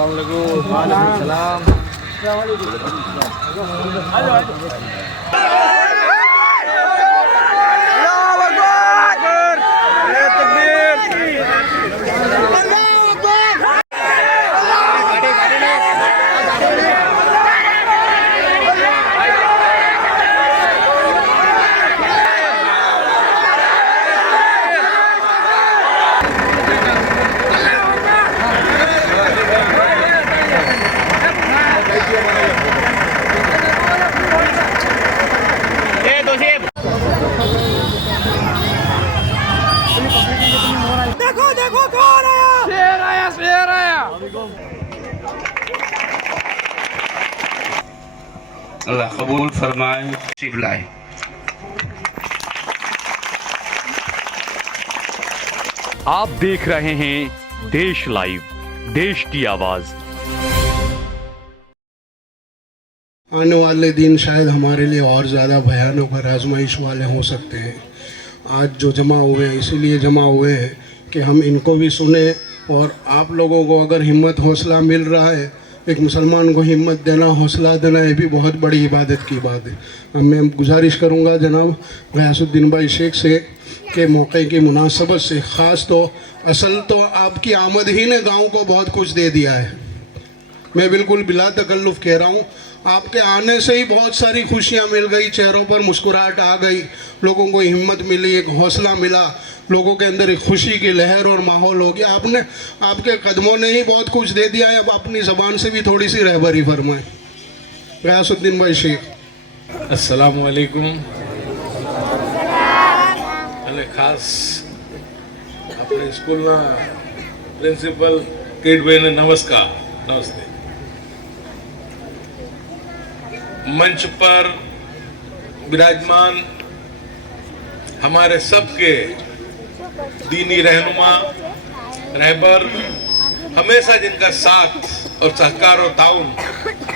अस्सलामुअलैकुम। वालेकुम सलाम। देखो देखो कौन आया, शेर आया, शेर आया। अल्लाह कबूल फरमाए। तशरीफ लाए। आप देख रहे हैं देश लाइव, देश की आवाज। आने वाले दिन शायद हमारे लिए और ज़्यादा भयानक और आजमाइश वाले हो सकते हैं। आज जो जमा हुए हैं इसीलिए जमा हुए हैं कि हम इनको भी सुने, और आप लोगों को अगर हिम्मत हौसला मिल रहा है, एक मुसलमान को हिम्मत देना, हौसला देना, ये भी बहुत बड़ी इबादत की बात है। अब मैं गुजारिश करूँगा जनाब गयासुद्दीन भाई शेख से के मौके की मुनासबत से, ख़ास तो असल तो आपकी आमद ही ने गाँव को बहुत कुछ दे दिया है। मैं बिल्कुल बिला तकल्लुफ़ कह रहा हूँ, आपके आने से ही बहुत सारी खुशियाँ मिल गई, चेहरों पर मुस्कुराहट आ गई, लोगों को हिम्मत मिली, एक हौसला मिला, लोगों के अंदर एक खुशी की लहर और माहौल हो गया। आपने, आपके कदमों ने ही बहुत कुछ दे दिया है। अब अपनी ज़बान से भी थोड़ी सी रहबरी फरमाएं। गयासुद्दीन भाई शेख। अस्सलामु अलैकुम। અને ખાસ આપણે સ્કૂલના પ્રિન્સિપલ કિડભાઈને નમસ્કાર, નમસ્તે। मंच पर विराजमान हमारे सबके दीनी रहनुमा, रहबर, हमेशा जिनका साथ और सहकार और ताउन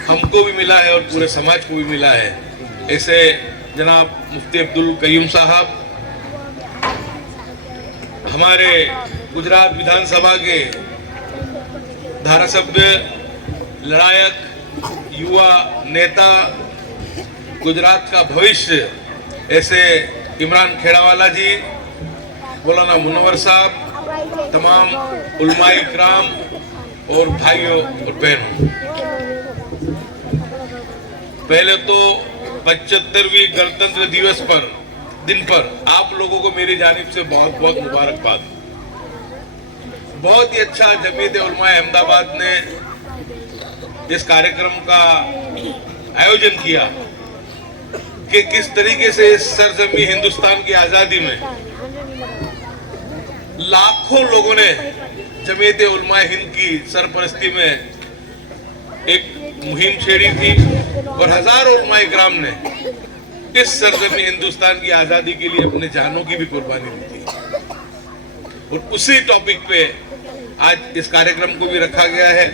हमको भी मिला है और पूरे समाज को भी मिला है, ऐसे जनाब मुफ्ती अब्दुल कयूम साहब, हमारे गुजरात विधानसभा के धारासभ्य, लड़ायक, युवा नेता, गुजरात का भविष्य, ऐसे इमरान खेड़ावाला जी, मौलाना मुनव्वर साहब, तमाम उलमाए इकराम और भाइयों और बहनों, पहले तो 75वीं गणतंत्र दिवस पर दिन पर आप लोगों को मेरी जानिब से बहुत बहुत मुबारकबाद। बहुत ही अच्छा जमीयत उलमाए अहमदाबाद ने इस कार्यक्रम का आयोजन किया कि किस तरीके से इस सरजमी हिंदुस्तान की आजादी में लाखों लोगों ने जमीयत उलमाए हिंद की सरपरस्ती में एक मुहिम छेड़ी थी और हजारों उलमाए इकराम ने इस सरजमी हिंदुस्तान की आजादी के लिए अपने जानों की भी कुर्बानी दी थी। और उसी टॉपिक पे आज इस कार्यक्रम को भी रखा गया है,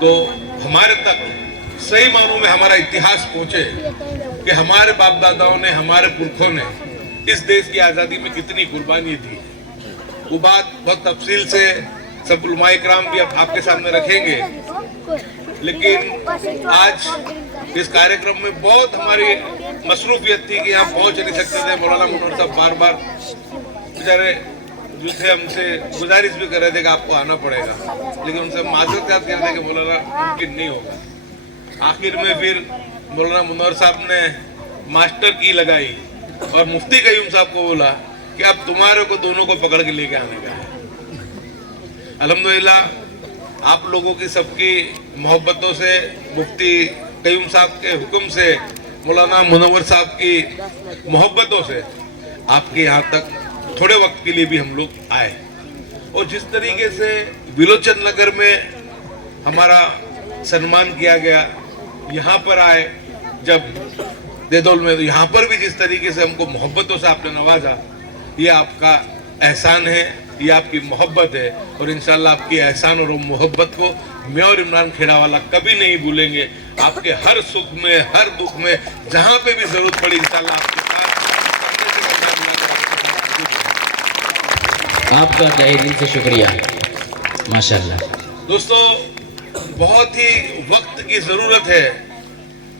तो हमारे तक सही मानों में हमारा इतिहास पहुंचे कि हमारे बाप दादाओं ने, हमारे पुरखों ने इस देश की आज़ादी में कितनी कुर्बानी दी। वो बात बहुत तफसील से सब उलमाए इकराम भी आपके सामने रखेंगे, लेकिन आज इस कार्यक्रम में बहुत हमारी मसरूफियत थी कि हम पहुंच नहीं सकते थे। मौलाना मुनव्वर साहब बार बार बेचारे जो थे हमसे गुजारिश भी कर रहे थे कि आपको आना पड़ेगा, लेकिन उनसे माजरत याद कर रहे थे कि मौलाना मुमकिन नहीं होगा। आखिर में फिर मौलाना मुनव्वर साहब ने मास्टर की लगाई और मुफ्ती कयूम साहब को बोला कि अब तुम्हारे को दोनों को पकड़ के लेके आने का है। अल्हम्दुलिल्लाह आप लोगों की सबकी मोहब्बतों से, मुफ्ती कयूम साहब के हुक्म से, मौलाना मुनव्वर साहब की मोहब्बतों से आपके यहाँ तक थोड़े वक्त के लिए भी हम लोग आए। और जिस तरीके से विलोचन नगर में हमारा सम्मान किया गया, यहाँ पर आए जब देदौल में, तो यहाँ पर भी जिस तरीके से हमको मोहब्बतों से आपने नवाजा, ये आपका एहसान है, ये आपकी मोहब्बत है। और इंशाल्लाह आपकी एहसान और मोहब्बत को मैं और इमरान खेड़ावाला कभी नहीं भूलेंगे। आपके हर सुख में, हर दुख में, जहाँ पे भी जरूरत पड़ी इंशाल्लाह आपके साथ। आपका तहे दिल से शुक्रिया, माशाल्लाह। दोस्तों बहुत ही वक्त की जरूरत है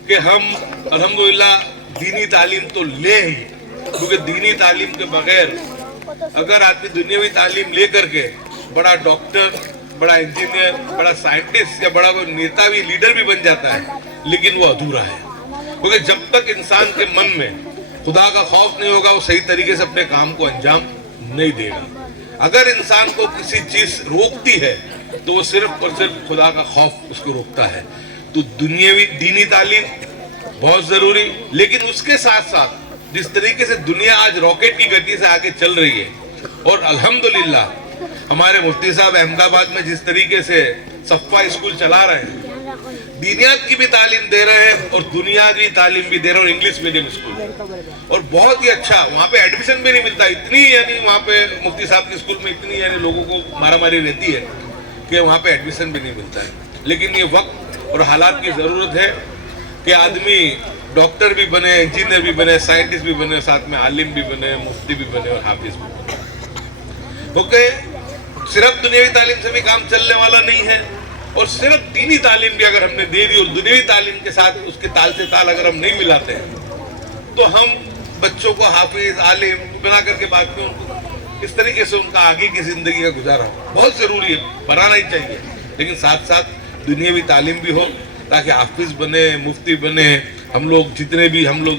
कि हम अल्हम्दुलिल्लाह दीनी तालीम तो ले ही, क्योंकि दीनी तालीम के बगैर अगर आदमी दुनियावी तालीम ले करके बड़ा डॉक्टर, बड़ा इंजीनियर, बड़ा साइंटिस्ट या बड़ा कोई नेता भी, लीडर भी बन जाता है, लेकिन वो अधूरा है। क्योंकि जब तक इंसान के मन में खुदा का खौफ नहीं होगा, वो सही तरीके से अपने काम को अंजाम नहीं देगा। अगर इंसान को किसी चीज रोकती है तो वो सिर्फ और सिर्फ खुदा का खौफ उसको रोकता है। तो दुनियावी दीनी तालीम बहुत जरूरी, लेकिन उसके साथ साथ जिस तरीके से दुनिया आज रॉकेट की गति से आगे चल रही है, और अल्हम्दुलिल्लाह हमारे मुफ्ती साहब अहमदाबाद में जिस तरीके से सफ़ा स्कूल चला रहे हैं, दीनियात की भी तालीम दे रहे हैं और दुनियावी तालीम भी दे रहे हैं, और इंग्लिश मीडियम स्कूल, और बहुत ही अच्छा। वहाँ पे एडमिशन भी नहीं मिलता, इतनी यानी वहाँ पे मुफ्ती साहब के स्कूल में इतनी यानी लोगों को मारामारी रहती है कि वहाँ पे एडमिशन भी नहीं मिलता है। लेकिन ये वक्त और हालात की ज़रूरत है कि आदमी डॉक्टर भी बने, इंजीनियर भी बने, साइंटिस्ट भी बने, साथ में आलिम भी बने, मुफ्ती भी बने और हाफिज भी बने। क्योंकि सिर्फ दुनियावी तालीम से भी काम चलने वाला नहीं है, और सिर्फ दीनी तालीम भी अगर हमने दे दी और दुनियावी तालीम के साथ उसके ताल से ताल अगर हम नहीं मिलाते हैं तो हम बच्चों को हाफिज, आलिम बना करके बाद में उनको इस तरीके से उनका आगे की जिंदगी का गुजारा बहुत जरूरी है, बनाना ही चाहिए। लेकिन साथ साथ दुनियावी तालीम भी हो ताकि हाफिज बने, मुफ्ती बने, हम लोग जितने भी हम लोग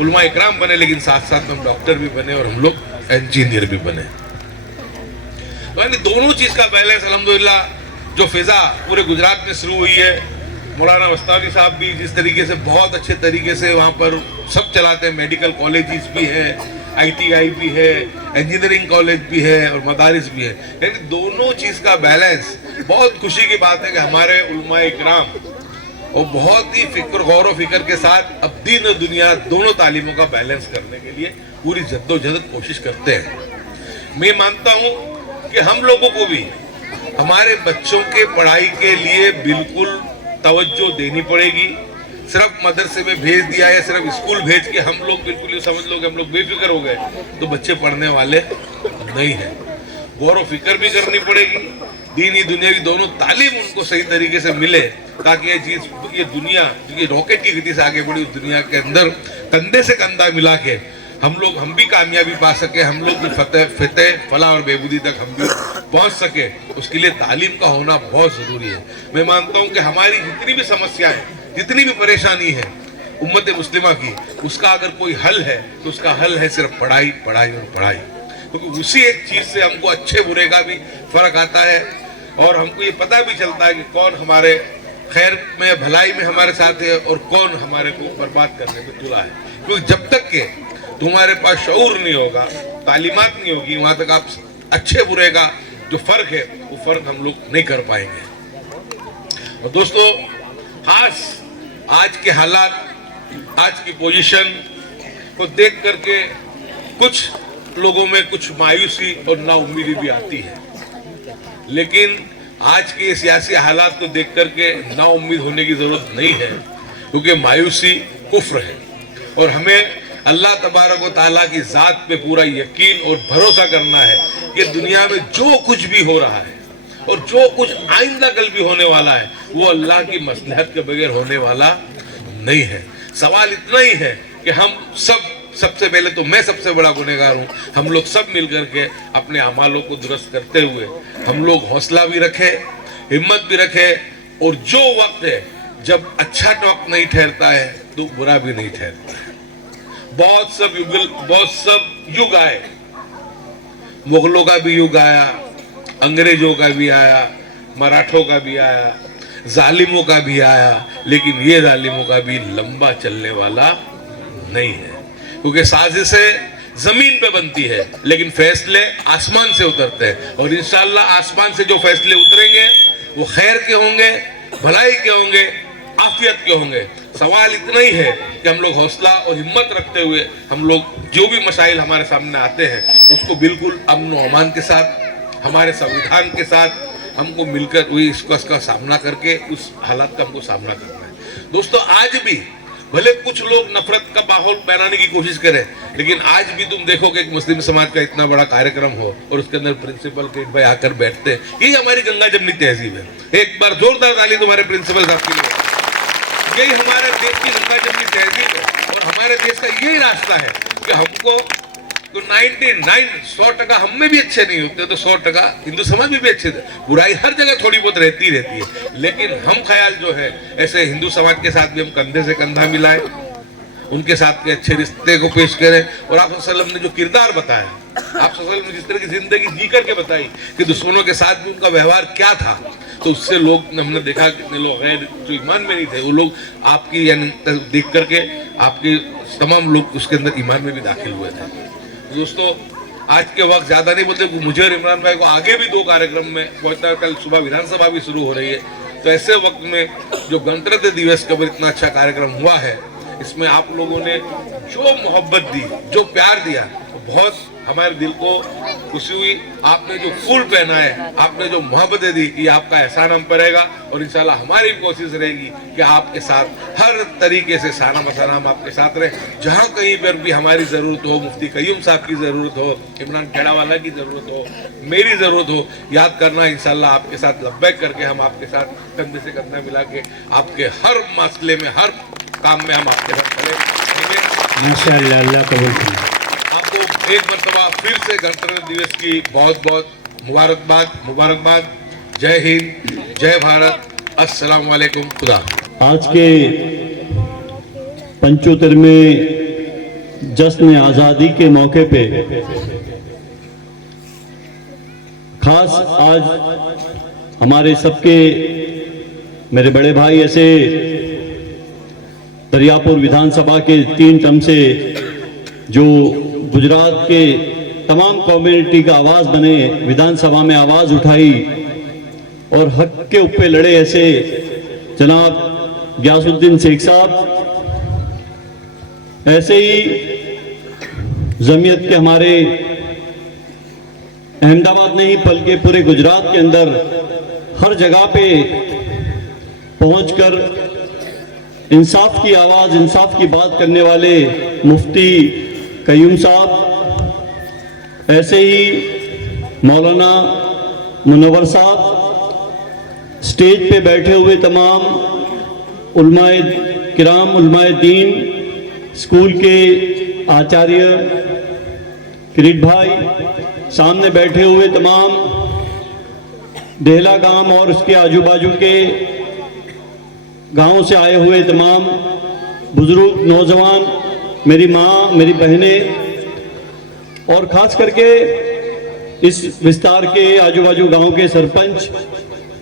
उलमा इकराम बने, लेकिन साथ साथ हम डॉक्टर भी बने और हम लोग इंजीनियर भी बने। तो यानी दोनों चीज का बैलेंस अल्हम्दुलिल्लाह जो फिजा पूरे गुजरात में शुरू हुई है, मौलाना मस्तानी साहब भी जिस तरीके से बहुत अच्छे तरीके से वहाँ पर सब चलाते हैं, मेडिकल कॉलेजेस भी है, ITI भी है, इंजीनियरिंग कॉलेज भी है और मदारिस भी है। लेकिन दोनों चीज का बैलेंस, बहुत खुशी की बात है कि हमारे उलमा इकराम और बहुत ही गौर व फिक्र के साथ अब दीन और दुनिया दोनों तालीमों का बैलेंस करने के लिए पूरी जद्दोजहद कोशिश करते हैं। मैं मानता हूँ कि हम लोगों को भी हमारे बच्चों के पढ़ाई के लिए बिल्कुल तवज्जो देनी पड़ेगी। सिर्फ मदरसे में भेज दिया या सिर्फ स्कूल भेज के हम लोग बिल्कुल ये समझ लो कि हम लोग बेफिक्र हो गए तो बच्चे पढ़ने वाले नहीं हैं। गौर व फिक्र भी करनी पड़ेगी, दीनी दुनियावी दोनों तालीम उनको सही तरीके से मिले ताकि ये चीज, ये दुनिया ये रॉकेट की गति से आगे बढ़ी, उस दुनिया के अंदर कंधे से कंधा मिला के हम भी कामयाबी पा सके, हम लोग भी फतेह फलाह और बेबूदी तक हम भी पहुंच सके। उसके लिए तालीम का होना बहुत जरूरी है। मैं मानता हूं कि हमारी जितनी भी समस्याएं, जितनी भी परेशानी है उम्मत मुस्लिमा की, उसका अगर कोई हल है तो उसका हल है सिर्फ पढ़ाई, पढ़ाई और पढ़ाई। क्योंकि उसी एक चीज से हमको अच्छे बुरे का भी फर्क आता है और हमको ये पता भी चलता है कि कौन हमारे खैर में, भलाई में हमारे साथ है और कौन हमारे को बर्बाद करने में तुला है। क्योंकि जब तक के तुम्हारे पास शऊर नहीं होगा, तालीमात नहीं होगी, वहां तक आप अच्छे बुरे का जो फर्क है वो फर्क हम लोग नहीं कर पाएंगे। और दोस्तों, खास आज के हालात, आज की पोजीशन को देख करके कुछ लोगों में कुछ मायूसी और नाउम्मीदी भी आती है, लेकिन आज के सियासी हालात को देख करके नाउम्मीद होने की जरूरत नहीं है, क्योंकि मायूसी कुफ्र है और हमें अल्लाह तबारक व ताला की जात पे पूरा यकीन और भरोसा करना है कि दुनिया में जो कुछ भी हो रहा है और जो कुछ आइंदा कल भी होने वाला है वो अल्लाह की मसलहत के बगैर होने वाला नहीं है। सवाल इतना ही है कि हम सबसे पहले तो मैं सबसे बड़ा गुनहगार हूँ, हम लोग सब मिल करके अपने अमालों को दुरुस्त करते हुए हम लोग हौसला भी रखें, हिम्मत भी रखें, और जो वक्त है जब अच्छा वक्त नहीं ठहरता है तो बुरा भी नहीं ठहरता है। बहुत सब युग आए, मुगलों का भी युग आया, अंग्रेजों का भी आया, मराठों का भी आया, जालिमों का भी आया, लेकिन ये जालिमों का भी लंबा चलने वाला नहीं है, क्योंकि साजिशें जमीन पे बनती है लेकिन फैसले आसमान से उतरते हैं, और इंशाअल्लाह आसमान से जो फैसले उतरेंगे वो खैर के होंगे, भलाई के होंगे, आफियत के होंगे। सवाल इतना ही है कि हम लोग हौसला और हिम्मत रखते हुए हम लोग जो भी मसाइल हमारे सामने आते हैं उसको बिल्कुल अमन और अमान के साथ, हमारे संविधान के साथ हमको मिलकर वही इसका सामना करके उस हालात का हमको सामना करना है। दोस्तों, आज भी भले कुछ लोग नफरत का माहौल बनाने की कोशिश करें, लेकिन आज भी तुम देखो कि एक मुस्लिम समाज का इतना बड़ा कार्यक्रम हो और उसके अंदर प्रिंसिपल किरीट भाई आकर बैठते हैं। यही हमारी गंगा जमनी तहजीब है। एक बार जोरदार ताली तुम्हारे प्रिंसिपल साहब के लिए। यही हमारे देश की गंगा जमनी तहजीब है और हमारे देश का यही रास्ता है कि हमको तो 100% हम में भी अच्छे नहीं होते, तो 100% हिंदू समाज में भी अच्छे थे। बुराई हर जगह थोड़ी बहुत रहती है, लेकिन हम ख्याल जो है ऐसे हिंदू समाज के साथ भी हम कंधे से कंधा मिलाएं, उनके साथ के अच्छे रिश्ते को पेश करें। और आप सल्लल्लाहु अलैहि वसल्लम ने जो किरदार बताया, आप सल्लल्लाहु अलैहि वसल्लम ने जिस तरह की जिंदगी जी करके बताई कि दुश्मनों के साथ भी उनका व्यवहार क्या था, तो उससे लोग हमने देखा कितने लोग हैं जो ईमान में नहीं थे, वो लोग आपकी यानी देख करके आपके तमाम लोग उसके अंदर ईमान में भी दाखिल हुए थे। दोस्तों, आज के वक्त ज्यादा नहीं बोलते, मुझे और इमरान भाई को आगे भी 2 कार्यक्रम में पहुंचना, कल सुबह विधानसभा भी शुरू हो रही है। तो ऐसे वक्त में जो गणतंत्र दिवस का इतना अच्छा कार्यक्रम हुआ है, इसमें आप लोगों ने जो मोहब्बत दी, जो प्यार दिया, बहुत हमारे दिल को खुशी हुई। आपने जो फूल पहना है, आपने जो मोहब्बतें दी, ये आपका एहसान हम पर रहेगा और इंशाल्लाह हमारी कोशिश रहेगी कि आपके साथ हर तरीके से साना मसाना हम आपके साथ रहे। जहाँ कहीं पर भी हमारी ज़रूरत हो, मुफ्ती कयूम साहब की ज़रूरत हो, इमरान खेड़ावाला की ज़रूरत हो, मेरी ज़रूरत हो, याद करना इंशाल्लाह आपके साथ लब्बैक करके हम आपके साथ कंधे से कंधा मिला के आपके हर मसले में, हर काम में हम आपके साथ खड़े। माशाअल्लाह, अल्लाह कबूल करे। आपको एक मरतबा फिर से गणतंत्र दिवस की बहुत बहुत मुबारकबाद। जय हिंद, जय भारत, अस्सलाम वालेकुम, खुदा। आज के 75वें जश्न आज़ादी के मौके पे खास आज हमारे सबके मेरे बड़े भाई ऐसे दरियापुर विधानसभा के 3 टर्म से जो गुजरात के तमाम कम्युनिटी का आवाज़ बने, विधानसभा में आवाज़ उठाई और हक के ऊपर लड़े, ऐसे जनाब गयासुद्दीन शेख साहब, ऐसे ही जमीयत के हमारे अहमदाबाद नहीं बल्कि पूरे गुजरात के अंदर हर जगह पे पहुंचकर इंसाफ की आवाज़, इंसाफ की बात करने वाले मुफ्ती कयूम साहब, ऐसे ही मौलाना मुनव्वर साहब, स्टेज पे बैठे हुए तमाम उलमाए किराम, उलमाए दीन, स्कूल के आचार्य किरीट भाई, सामने बैठे हुए तमाम देहला गांव और उसके आजू बाजू के गांवों से आए हुए तमाम बुजुर्ग, नौजवान, मेरी माँ, मेरी बहनें और ख़ास करके इस विस्तार के आजू बाजू गांव के सरपंच,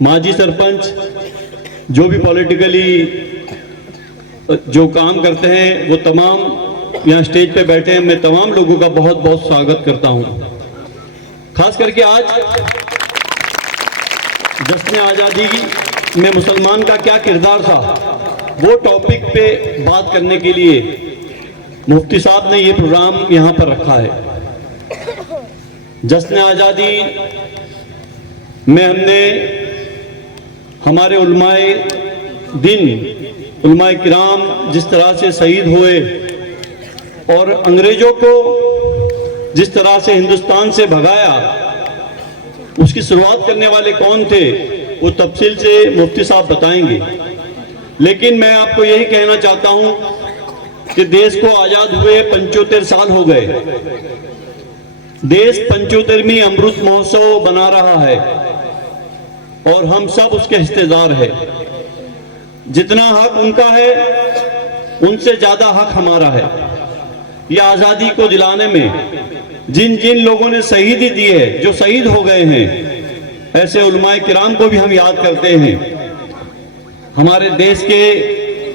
माजी सरपंच, जो भी पॉलिटिकली जो काम करते हैं, वो तमाम यहाँ स्टेज पे बैठे हैं। मैं तमाम लोगों का बहुत बहुत स्वागत करता हूँ। खास करके आज जश्न आज़ादी में मुसलमान का क्या किरदार था, वो टॉपिक पे बात करने के लिए मुफ्ती साहब ने ये प्रोग्राम यहाँ पर रखा है। जश्न आज़ादी में हमने हमारे उलमाए दिन, उलमाए किराम जिस तरह से शहीद हुए और अंग्रेजों को जिस तरह से हिंदुस्तान से भगाया, उसकी शुरुआत करने वाले कौन थे, वो तफसील से मुफ्ती साहब बताएंगे। लेकिन मैं आपको यही कहना चाहता हूं कि देश को आज़ाद हुए 75 साल हो गए। देश 75वीं अमृत महोत्सव बना रहा है और हम सब उसके हिस्सेदार हैं। जितना हक उनका है, उनसे ज्यादा हक हमारा है। ये आज़ादी को दिलाने में जिन जिन लोगों ने शहीदी दी है, जो शहीद हो गए हैं, ऐसे उलमाए किराम को भी हम याद करते हैं। हमारे देश के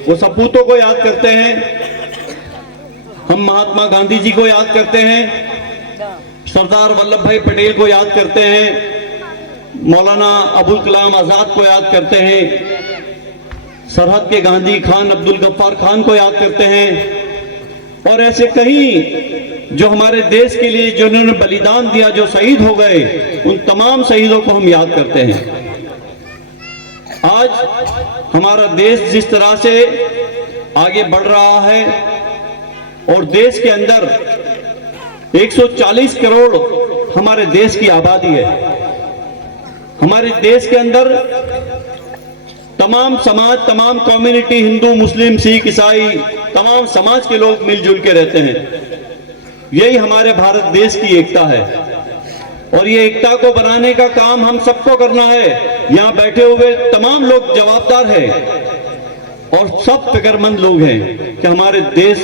वो सपूतों को याद करते हैं। हम महात्मा गांधी जी को याद करते हैं, सरदार वल्लभ भाई पटेल को याद करते हैं, मौलाना अबुल कलाम आज़ाद को याद करते हैं, सरहद के गांधी खान अब्दुल गफ्फार खान को याद करते हैं, और ऐसे कई जो हमारे देश के लिए जिन्होंने बलिदान दिया, जो शहीद हो गए, उन तमाम शहीदों को हम याद करते हैं। आज हमारा देश जिस तरह से आगे बढ़ रहा है और देश के अंदर 140 करोड़ हमारे देश की आबादी है। हमारे देश के अंदर तमाम समाज, तमाम कम्युनिटी, हिंदू, मुस्लिम, सिख, ईसाई, तमाम समाज के लोग मिलजुल के रहते हैं। यही हमारे भारत देश की एकता है और ये एकता को बनाने का काम हम सबको करना है। यहाँ बैठे हुए तमाम लोग जवाबदार हैं और सब फिक्रमंद लोग हैं कि हमारे देश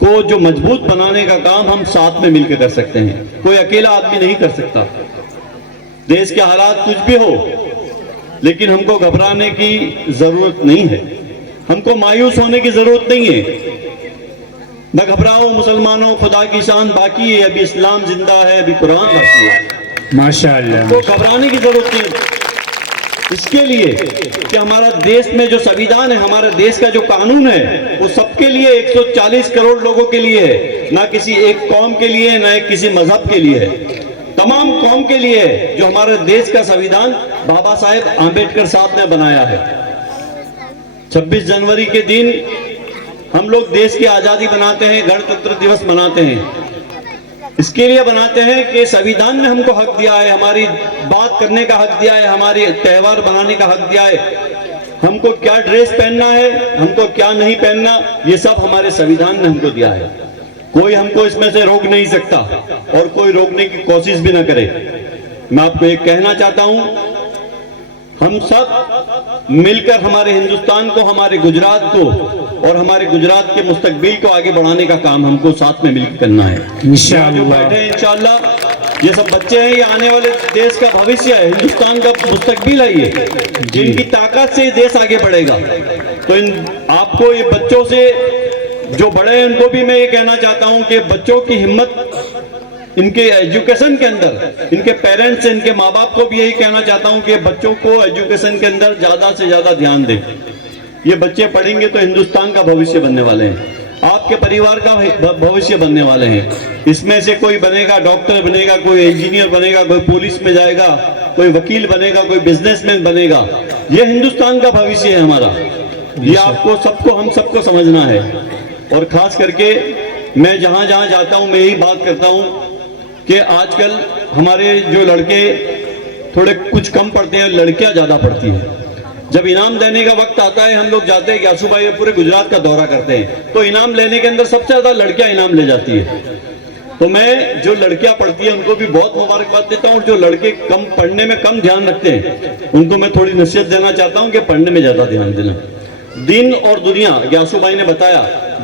को जो मजबूत बनाने का काम हम साथ में मिलकर कर सकते हैं। कोई अकेला आदमी नहीं कर सकता। देश के हालात कुछ भी हो, लेकिन हमको घबराने की जरूरत नहीं है, हमको मायूस होने की जरूरत नहीं है। न घबराओ मुसलमानों, खुदा की शान बाकी है, अभी इस्लाम जिंदा है, अभी कुरान बाकी है। माशाअल्लाह। तो घबराने की जरूरत नहीं। इसके लिए कि हमारा देश में जो संविधान है, हमारे देश का जो कानून है, वो सबके लिए 140 करोड़ लोगों के लिए है, ना किसी एक कौम के लिए, ना किसी मजहब के लिए है, तमाम कौम के लिए है। जो हमारे देश का संविधान बाबा साहेब आंबेडकर साहब ने बनाया है। 26 जनवरी के दिन हम लोग देश की आजादी बनाते हैं, गणतंत्र दिवस मनाते हैं। इसके लिए बनाते हैं कि संविधान ने हमको हक दिया है, हमारी बात करने का हक दिया है, हमारे त्योहार बनाने का हक दिया है, हमको क्या ड्रेस पहनना है, हमको क्या नहीं पहनना, ये सब हमारे संविधान ने हमको दिया है। कोई हमको इसमें से रोक नहीं सकता और कोई रोकने की कोशिश भी ना करे। मैं आपको एक कहना चाहता हूं, हम सब मिलकर हमारे हिंदुस्तान को, हमारे गुजरात को और हमारे गुजरात के मुस्तकबिल को आगे बढ़ाने का काम हमको साथ में मिलकर करना है। इंशाअल्लाह। बैठे हैं इंशाअल्लाह, ये सब बच्चे हैं, ये आने वाले देश का भविष्य है, हिंदुस्तान का मुस्तकबिल है। ये इनकी ताकत से देश आगे बढ़ेगा। तो आपको ये बच्चों से, जो बड़े हैं उनको भी मैं ये कहना चाहता हूं कि बच्चों की हिम्मत, इनके एजुकेशन के अंदर, इनके पेरेंट्स से, इनके माँ बाप को भी यही कहना चाहता हूं कि बच्चों को एजुकेशन के अंदर ज्यादा से ज्यादा ध्यान दें। ये बच्चे पढ़ेंगे तो हिंदुस्तान का भविष्य बनने वाले हैं, आपके परिवार का भविष्य बनने वाले हैं। इसमें से कोई बनेगा, डॉक्टर बनेगा, कोई इंजीनियर बनेगा, कोई पुलिस में जाएगा, कोई वकील बनेगा, कोई बिजनेसमैन बनेगा। ये हिंदुस्तान का भविष्य है हमारा। ये आपको सबको, हम सबको समझना है। और खास करके मैं जहां जहां जाता हूं, मैं यही बात करता हूं कि आजकल हमारे जो लड़के थोड़े कुछ कम पढ़ते हैं, लड़कियां ज्यादा पढ़ती हैं। जब इनाम देने का वक्त आता है, हम लोग जाते हैं ग्यासू भाई पूरे गुजरात का दौरा करते हैं, तो इनाम लेने के अंदर सबसे ज्यादा लड़कियां इनाम ले जाती है। तो मैं जो लड़कियां पढ़ती हैं उनको भी बहुत मुबारकबाद देता हूँ। जो लड़के कम पढ़ने में कम ध्यान रखते हैं उनको मैं थोड़ी नसीहत देना चाहता हूँ कि पढ़ने में ज्यादा ध्यान देना। दिन और दुनिया, ग्यासू भाई ने बताया,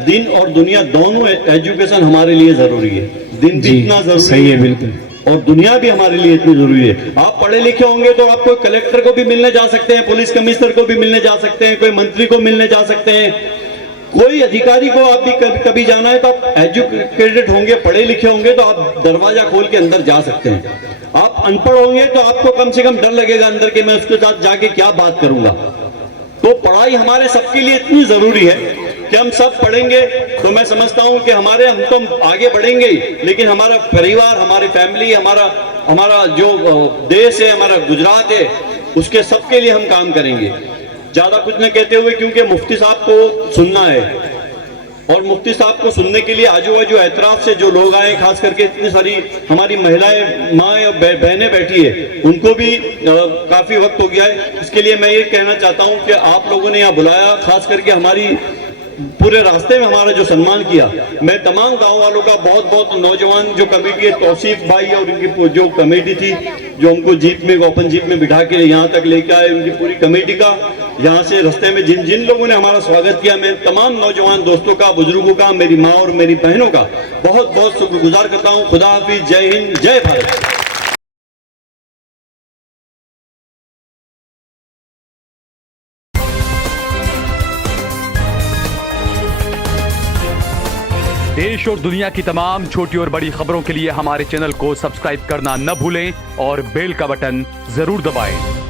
दिन और दुनिया दोनों एजुकेशन हमारे लिए जरूरी है। दिन भी इतना जरूरी है, बिल्कुल, और दुनिया भी हमारे लिए इतनी जरूरी है। आप पढ़े लिखे होंगे तो आप कोई कलेक्टर को भी मिलने जा सकते हैं, पुलिस कमिश्नर को भी मिलने जा सकते हैं, कोई मंत्री को मिलने जा सकते हैं, कोई अधिकारी को आप भी कभी जाना है तो आप एजुकेटेड होंगे, पढ़े लिखे होंगे तो आप दरवाजा खोल के अंदर जा सकते हैं। आप अनपढ़ होंगे तो आपको कम से कम डर लगेगा अंदर कि मैं उसके साथ जाके क्या बात करूंगा। तो पढ़ाई हमारे सबके लिए इतनी जरूरी है कि हम सब पढ़ेंगे तो मैं समझता हूं कि हम तो आगे बढ़ेंगे, लेकिन हमारा परिवार, हमारी फैमिली, हमारा जो देश है, हमारा गुजरात है, उसके सबके लिए हम काम करेंगे। ज्यादा कुछ न कहते हुए, क्योंकि मुफ्ती साहब को सुनना है और मुफ्ती साहब को सुनने के लिए आजू बाजू एतराफ से जो लोग आए, खास करके इतनी सारी हमारी महिलाएं, माँ और बहनें बैठी है, उनको भी काफी वक्त हो गया है। इसके लिए मैं ये कहना चाहता हूं कि आप लोगों ने यहाँ बुलाया, खास करके हमारी पूरे रास्ते में हमारा जो सम्मान किया, मैं तमाम गांव वालों का बहुत बहुत, नौजवान जो कमेटी है, तौसीफ भाई और उनकी जो कमेटी थी, जो हमको जीप में, ओपन जीप में बिठा के यहाँ तक लेके आए, उनकी पूरी कमेटी का, यहाँ से रास्ते में जिन जिन लोगों ने हमारा स्वागत किया, मैं तमाम नौजवान दोस्तों का, बुजुर्गों का, मेरी माँ और मेरी बहनों का बहुत बहुत शुक्रगुजार करता हूँ। खुदा हाफिज, जय हिंद, जय भारत। देश और दुनिया की तमाम छोटी और बड़ी खबरों के लिए हमारे चैनल को सब्सक्राइब करना न भूलें और बेल का बटन जरूर दबाएं।